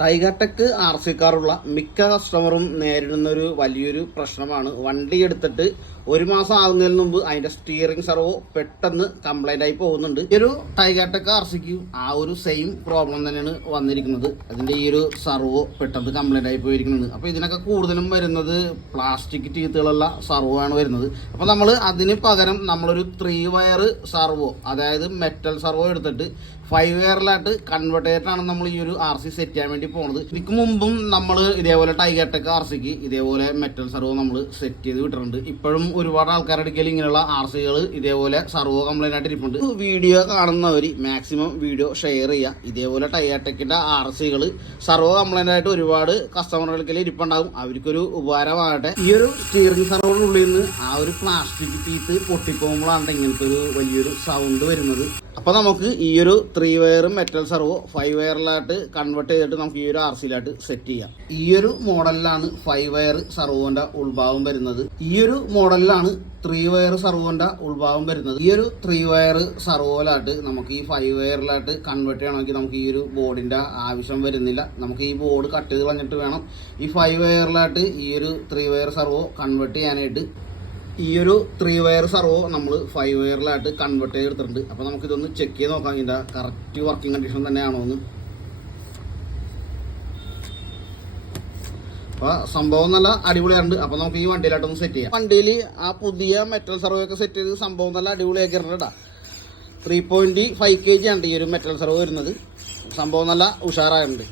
Tiger tech R C കാറുള്ള മിക്ക കസ്റ്റമറും നേരിടുന്ന ഒരു വലിയൊരു പ്രശ്നമാണ്. വണ്ടി എടുത്തിട്ട് ഒരു മാസം ആകുന്നതിന് മുമ്പ് അതിന്റെ സ്റ്റിയറിംഗ് സർവോ പെട്ടെന്ന് കംപ്ലൈന്റ് ആയി പോകുന്നുണ്ട്. ഈ ഒരു ടൈഗർ ടെക് ആർ സിക്ക് ആ ഒരു സെയിം പ്രോബ്ലം തന്നെയാണ് വന്നിരിക്കുന്നത്. അതിന്റെ ഈ ഒരു സർവോ പെട്ടെന്ന് കംപ്ലൈന്റ് ആയി പോയിരിക്കുന്നത്. അപ്പൊ ഇതിനൊക്കെ കൂടുതലും വരുന്നത് പ്ലാസ്റ്റിക് ടീത്തുകളുള്ള സർവോ ആണ് വരുന്നത്. അപ്പൊ നമ്മൾ അതിന് പകരം നമ്മളൊരു 3 വയർ സർവോ, അതായത് മെറ്റൽ സർവോ എടുത്തിട്ട് 5 വയറിലായിട്ട് കൺവേർട്ട് ചെയ്തിട്ടാണ് നമ്മൾ ഈ ഒരു ആർ സി സെറ്റ് ചെയ്യാൻ വേണ്ടി പോകുന്നത്. ഇതിക്ക് മുമ്പും നമ്മൾ ഇതേപോലെ ടൈഗർ ടെക് ആർ സിക്ക് ഇതേപോലെ മെറ്റൽ സർവോ നമ്മൾ സെറ്റ് ചെയ്ത് വിട്ടിട്ടുണ്ട്. ഇപ്പോഴും ഒരുപാട് ആൾക്കാരുടെ അടുക്കൽ ഇങ്ങനെയുള്ള ആർ സികൾ ഇതേപോലെ സർവോ കംപ്ലൈന്റ് ആയിട്ട് ഇരിപ്പുണ്ട്. വീഡിയോ കാണുന്നവർ മാക്സിമം വീഡിയോ ഷെയർ ചെയ്യുക. ഇതേപോലെ ടൈഗർ ടെക്കിന്റെ ആർ സികൾ സർവോ കംപ്ലൈന്റ് ആയിട്ട് ഒരുപാട് കസ്റ്റമറുടെ അടുക്കൽ ഇരിപ്പുണ്ടാകും. അവർക്കൊരു ഉപകാരമാകട്ടെ. ഈ ഒരു സ്റ്റിയറിംഗ് സർവോയുടെ ഉള്ളിൽ നിന്ന് ആ ഒരു പ്ലാസ്റ്റിക് ടീത്ത് പൊട്ടിപ്പോകുമ്പോഴാണ് ഇങ്ങനത്തെ ഒരു വലിയൊരു സൗണ്ട് വരുന്നത്. അപ്പൊ നമുക്ക് ഈ ഒരു 3 വയർ മെറ്റൽ സർവോ 5 വയറിലായിട്ട് കൺവേർട്ട് ചെയ്തിട്ട് നമുക്ക് ഈ ഒരു ആർ സിയിലായിട്ട് സെറ്റ് ചെയ്യാം. ഈ ഒരു മോഡലിലാണ് 5 വയർ സർവോന്റെ ഉൾഭാഗം വരുന്നത്. ഈ ഒരു മോഡലിലാണ് 3 വയർ സർവോന്റെ ഉൾഭാഗം വരുന്നത്. ഈ ഒരു 3 വയർ സർവോയിലായിട്ട് നമുക്ക് ഈ 5 വയറിലായിട്ട് കൺവേർട്ട് ചെയ്യണമെങ്കിൽ നമുക്ക് ഈ ഒരു ബോർഡിന്റെ ആവശ്യം വരുന്നില്ല. നമുക്ക് ഈ ബോർഡ് കട്ട് ചെയ്ത് കളഞ്ഞിട്ട് വേണം ഈ 5 വയറിലായിട്ട് ഈ ഒരു 3 വയർ സർവോ കൺവേർട്ട് ചെയ്യാനായിട്ട്. ഈ ഒരു 3 വയർ സർവോ നമ്മൾ 5 വയറിലായിട്ട് കൺവേർട്ട് ചെയ്തെടുത്തിട്ടുണ്ട്. അപ്പോൾ നമുക്കിതൊന്ന് ചെക്ക് ചെയ്ത് നോക്കാം ഇതിൻ്റെ കറക്റ്റ് വർക്കിംഗ് കണ്ടീഷൻ തന്നെയാണോ എന്ന്. അപ്പോൾ സംഭവം നല്ല അടിപൊളിയായിട്ടുണ്ട്. അപ്പോൾ നമുക്ക് ഈ വണ്ടിയിലായിട്ടൊന്ന് സെറ്റ് ചെയ്യാം. വണ്ടിയിൽ ആ പുതിയ മെറ്റൽ സർവോ ഒക്കെ സെറ്റ് ചെയ്ത് സംഭവം നല്ല അടിപൊളിയാക്കിയിട്ടുണ്ട്. 3.5 kg ആണ് ഈ ഒരു മെറ്റൽ സർവോ വരുന്നത്. സംഭവം നല്ല ഉഷാറായിട്ടുണ്ട്.